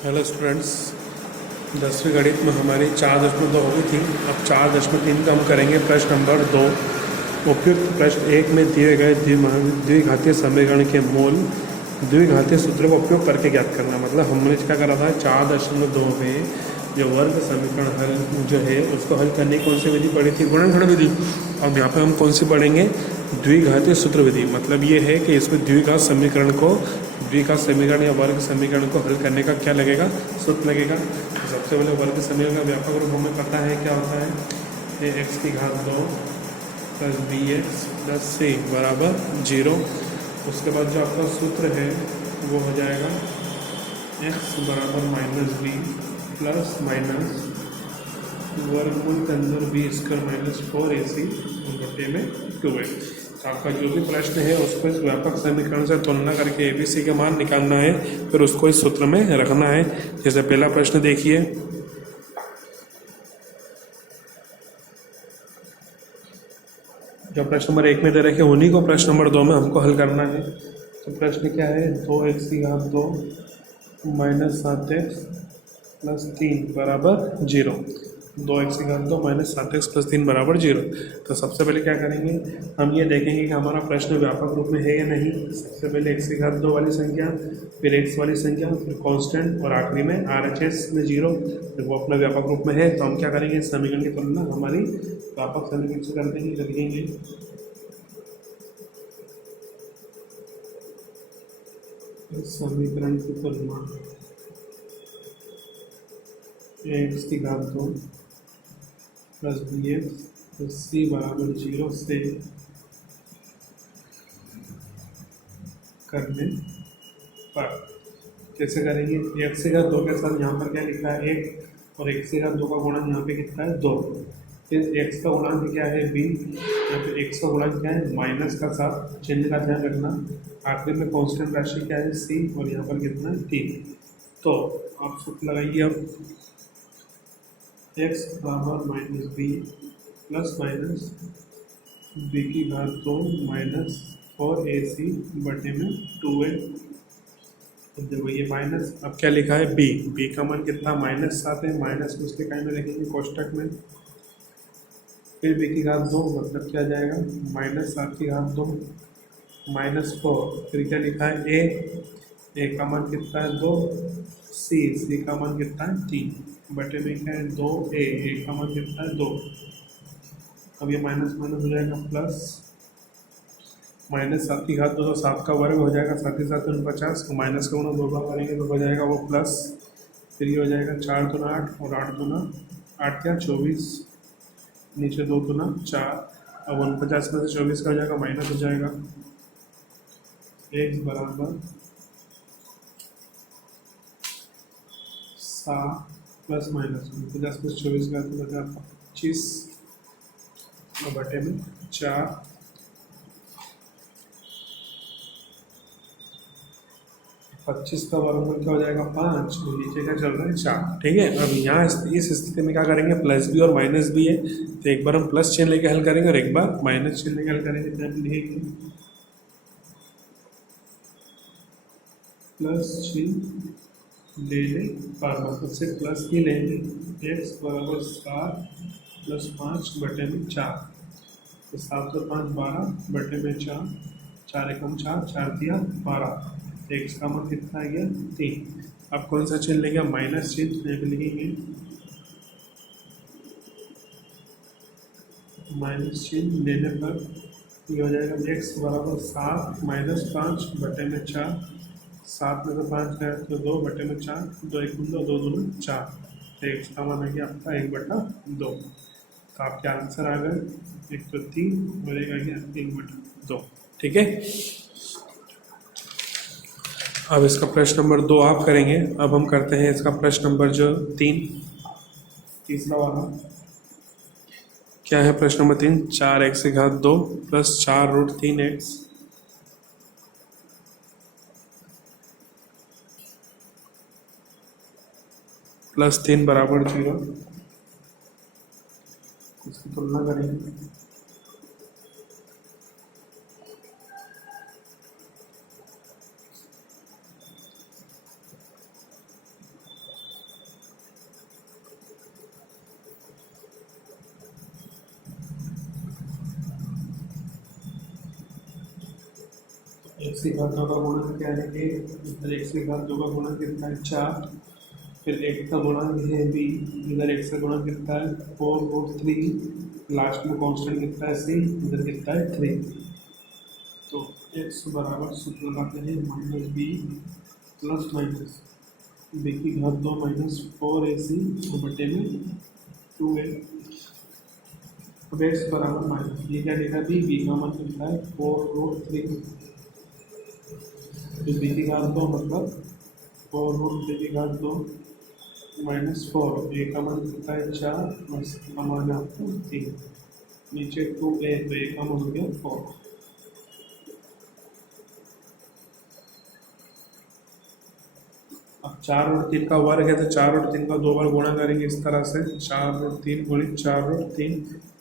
Hello students. 10वीं गणित में हमारी 4.2 हो गई थी। अब 4.3 का हम करेंगे प्रश्न नंबर 2। उपयुक्त प्रश्न 1 में दिए गए द्विघातीय समीकरण के मूल द्विघातीय सूत्र का उपयोग करके ज्ञात करना। मतलब हमने क्या करा था 4.2 में जो वर्ग समीकरण हल जो है उसको हल करने की कौन सी विधि पढ़ी थी? गुणनखंड विधि। अब यहाँ पे हम कौन सी पढ़ेंगे? द्विघातीय सूत्र विधि। मतलब ये है कि इसमें द्विघात समीकरण या वर्ग समीकरण को हल करने का क्या लगेगा? सूत्र लगेगा। तो सबसे पहले वर्ग समीकरण का व्यापक रूप हमें पता है क्या होता है। ए एक्स की घात 2 प्लस बी एक्स प्लस सी बराबर 0। उसके बाद जो आपका सूत्र है वो हो जाएगा एक्स बराबर माइनस बी प्लस माइनस वर्गमूल के अंदर बी स्क्वायर माइनस 4ac बटे में 2a। तो आपका जो भी प्रश्न है उसको इस व्यापक समीकरण से तुलना करके abc के मान निकालना है, फिर उसको इस सूत्र में रखना है। जैसे पहला प्रश्न देखिए, जो प्रश्न नंबर 1 में दे रखे उन्हीं को प्रश्न नंबर 2 में हमको हल करना है। तो प्रश्न क्या है? 2x की घात 2 माइनस 7x प्लस 3 बराबर 0। 2x की घात 2 माइनस 7x प्लस 3 बराबर 0। तो सबसे पहले क्या करेंगे, हम ये देखेंगे कि हमारा प्रश्न व्यापक रूप में है या नहीं। सबसे पहले x की घात 2 वाली संख्या, फिर x वाली संख्या, फिर कांस्टेंट और आखिरी में RHS में 0। वो अपना व्यापक रूप में है तो हम क्या करेंगे, इस समीकरण की तुलना हमारी व्यापक समीकरण से कर देंगे। लिखेंगे समीकरण की तुलना एक्स की घात 2 प्लस बी एक्स प्लस सी बराबर 0 से करने पर कैसे करेंगे? एक्स की घात 2 के साथ यहाँ पर क्या लिखा है 1, और एक्स की घात 2 का गुणन यहाँ पे कितना है 2। फिर एक्स का गुणांक क्या है b, या फिर एक्स का गुणांक क्या है माइनस का 7, चिन्ह का ध्यान रखना। आखिर में कांस्टेंट राशि क्या है c, और यहाँ पर कितना है 3। तो आप सूत्र लगाइए। अब एक्स बराबर minus b plus minus b की घात 2 माइनस 4ac बटे में 2a। देखो ये माइनस, अब क्या लिखा है b का मान कितना -7 है, माइनस को उसके काय में रखेंगे कोष्टक में। फिर b की घात 2 मतलब क्या जाएगा -7 की घात 2 -4। फिर क्या लिखा है a का मान कितना है 2, c का मान कितना है 3 बटे में क्या है 2a, a का मान कितना है 2। अब ये माइनस माइनस हो जाएगा प्लस, -7 की घात 2 तो 7 का वर्ग हो जाएगा, 7 ही 7 49, तो माइनस का गुणा 2 बार करेंगे तो हो जाएगा वो प्लस। फिर ये हो जाएगा 4 दूना 8 और 8 दूना 8 क्या 24, नीचे 2 दूना 4। अब 49 में से 24 का हो जाएगा माइनस हो जाएगा। x बराबर 7 प्लस माइनस 49 प्लस 24 का तो बचा 25 बटे में 4। 25 का वर्गमूल क्या हो जाएगा 5, और नीचे क्या चल रहा है 4। ठीक है। अब यहाँ इस स्थिति में क्या करेंगे, प्लस भी और माइनस भी है, तो एक बार हम प्लस चिन्ह लेके हल करेंगे और एक बार माइनस चिन्ह लेके हल करेंगे। तो हम लिखेंगे प्लस चिन्ह लेने पर, मतलब से प्लस ही लेंगे। एक्स बराबर 7 प्लस 5 बटे में 4, तो 7 और 5 12 बटे में 4, 4 एकम 4, 4 दिया 12। एक्स का मान कितना आ गया 3। अब कौन सा चिन्ह लेंगे? माइनस चिन्ह यहाँ पे लिखेंगे। माइनस चिन्ह लेने पर ये हो जाएगा एक्स बराबर 7 माइनस 5 बटे में 4, 7 में से 5 गया तो 2 बटे में 4, 2 एक 2 2 2 4, तो एक्स का मान आ गया आपका 1/2। तो आपके आंसर आ गए 1 तो 3 और एक आ गया 1/2। ठीक है। अब इसका प्रश्न नंबर 2 आप करेंगे। अब हम करते हैं इसका प्रश्न नंबर जो 3, तीसरा वाला। क्या है प्रश्न नंबर 3? 4x की घात 2 प्लस 4√3x प्लस 3 बराबर 0। इसकी तुलना करेंगे। एक्स की घात 2 का गुणा क्या है ए, इधर एक्स की घात 2 का गुणा कितना है 4, फिर एक्स का गुणा है बी, इधर एक्स का गुणा कितना है 4√3, लास्ट में कांस्टेंट कितना है सी, इधर कितना है 3। तो एक्स बराबर सूत्र लगाते हैं minus b plus minus b की घात 2 माइनस 4ac बटे में 2a। अब एक्स बराबर माइनस ये क्या लिखा बी का मान कितना है 4√3, तो बी की घात 2 मतलब 4√3 की घात 2 माइनस 4, ए का मान कितना है 4 और सी का मान आपको 3, नीचे 2a, तो ए का मान हो गया 4। अब 4 और 3 का वर्ग है तो 4 और 3 का 2 बार गुणा करेंगे इस तरह से, 4 और 3 गुणित 4 और 3,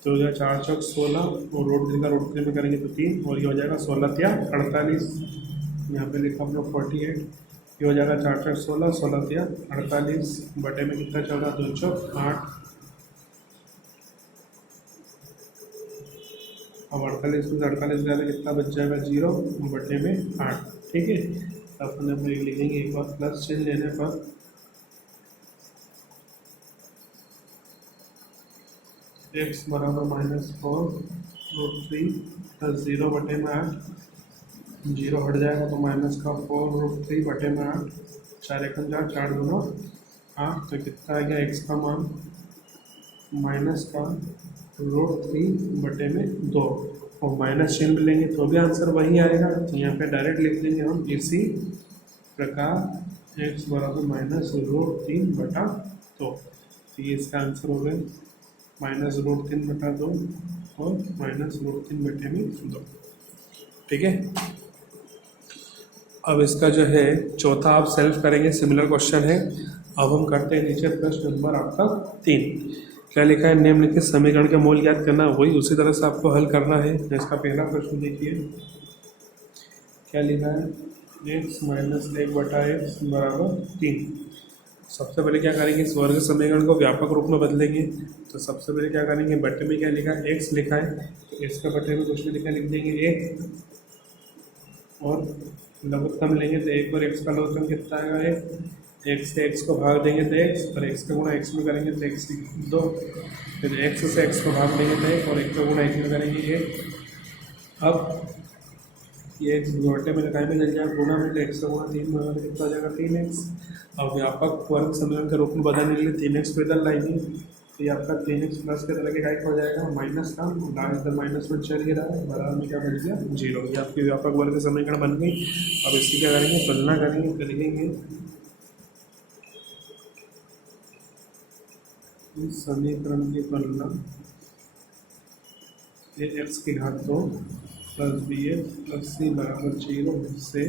तो हो जाएगा 4 चौक 16 और √3 का √3 में करेंगे तो 3, और ये हो जाएगा 16 या 48, यहाँ पे लिखा हम लोग 48, ये हो जाएगा 4 चौक 16, 16 या 48 बटे में कितना चल रहा 2 चौक 8। अब 48 में 48 ज़्यादा कितना बच जाएगा 0 बटे में 8, ठीक है। अपन अब लिखेंगे एक बार प्लस चिन्ह लेने पर x बराबर -4√3 प्लस 0 बटे में 8, 0 हट जाएगा तो माइनस का 4√3 बटे में 8, 4 एकम 4, 4 दूनो 8, तो कितना आ गया x का मान माइनस का √3 बटे में 2, और माइनस चिन्ह लेंगे तो भी आंसर वही आएगा, तो यहाँ पे डायरेक्ट लिख देंगे हम इसी प्रकार x बराबर -√3 बटा 2, तो ये इसका आंसर हो गया -√3 बटा 2 और -√3 बटे में 2, ठीक है। अब इसका जो है चौथा आप सेल्फ करेंगे, सिमिलर क्वेश्चन है। अब हम करते हैं नीचे प्रश्न नंबर आपका 3, क्या लिखा है निम्नलिखित समीकरण के मूल ज्ञात करना, वही उसी तरह से आपको हल करना है। इसका पहला प्रश्न देखिए क्या लिखा है x - 1 बटा x बराबर 3। सबसे पहले क्या करेंगे इस वर्ग समीकरण को व्यापक रूप में बदलेंगे, तो सबसे पहले क्या करेंगे बटे में क्या लिखा है x लिखा है, तो x का बटे में कुछ नहीं लिखा, लिख देंगे 1, और लघुत्तम लेंगे तो 1 पर x का लघुत्तम कितना आएगा 1, x से x को भाग देंगे तो x, और x का गुणा x में करेंगे तो x 2, फिर x से x को भाग देंगे तो 1, और x का गुणा x में करेंगे 1। अब ये x घोटे में लगाए में चल जाएगा गुणा में, तो x का गुणा 3 में होगा कितना हो जाएगा 3x। अब व्यापक वर्ग समीकरण के रूप में बदलने के लिए 3x को इधर लाएंगे, तो ये आपका 3x प्लस के तरह के टाइप हो जाएगा माइनस का, लास्ट इधर माइनस में चल ही रहा है, बराबर में क्या बन गया 0, ये आपकी व्यापक वर्ग समीकरण बन गई। अब इसकी क्या करेंगे तुलना करेंगे, तो लिखेंगे इस समीकरण की तुलना ये x की घात 2 प्लस bx प्लस c बराबर 0 से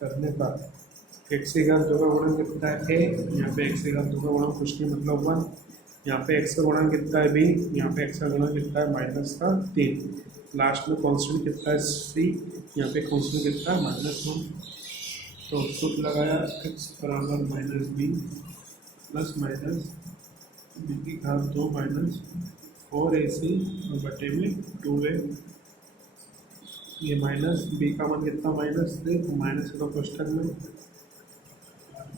करने पर x की घात 2 का गुणन कितना है a, यहाँ पे x की घात 2 का गुणन कुछ नहीं मतलब 1, यहाँ पे x का गुणन कितना है b, यहाँ पे x का गुणन कितना है माइनस का 3, लास्ट में कांस्टेंट कितना है c, यहाँ पे कांस्टेंट कितना है -1। तो सूत्र लगाया x बराबर -b प्लस माइनस बी की घात 2 माइनस 4ac बटे में 2a, ये माइनस बी का मान कितना -3, तो माइनस का कोष्ठक में,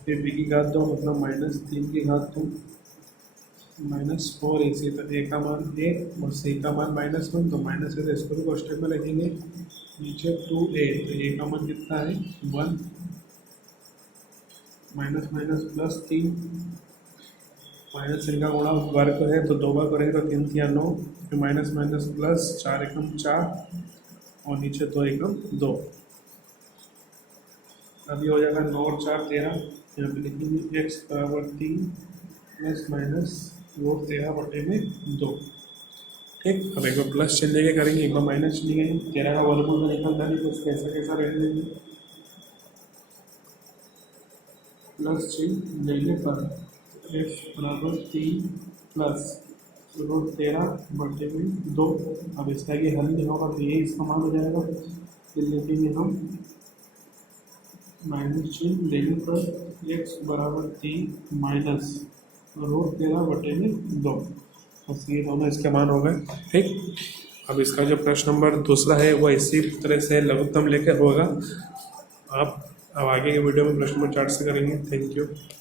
फिर बी की घात 2 मतलब -3 की घात 2 माइनस 4ac, तो ए का मान 1 और सी का मान -1, तो माइनस है तो इसको भी कोष्ठक में रखेंगे, नीचे 2a, तो ए का मान कितना है 1, माइनस माइनस प्लस 3, माइनस इनका गुणा वर्ग है तो 2 बार करेंगे तो 3 या 9, फिर माइनस माइनस प्लस 4 एकम 4 और नीचे 2 एकम 2, अभी हो जाएगा 9 और 4 13, यहाँ पे लिखेंगे x बराबर 3 प्लस माइनस √13 बटे में 2, ठीक। अब एक बार प्लस चिन्ह लेके करेंगे, एक बार माइनस चिन्ह लेंगे, 13 का वर्गमूल निकलता नहीं तो कैसा कैसा रह लेंगे, प्लस चिन्ह लेने पर x बराबर 3 प्लस √13 बटे में 2। अब इसका ये हल नहीं होगा तो ये इसका मान हो जाएगा, फिर लिखेंगे हम माइनस चिन्ह लेने पर x बराबर 3 माइनस √13 बटे में 2, बस ये दोनों इसके मान हो गए, ठीक। अब इसका जो प्रश्न नंबर दूसरा है वो इसी तरह से लघुत्तम लेकर होगा। आप अब आगे के वीडियो में प्रश्न नंबर 4 से करेंगे। Thank you.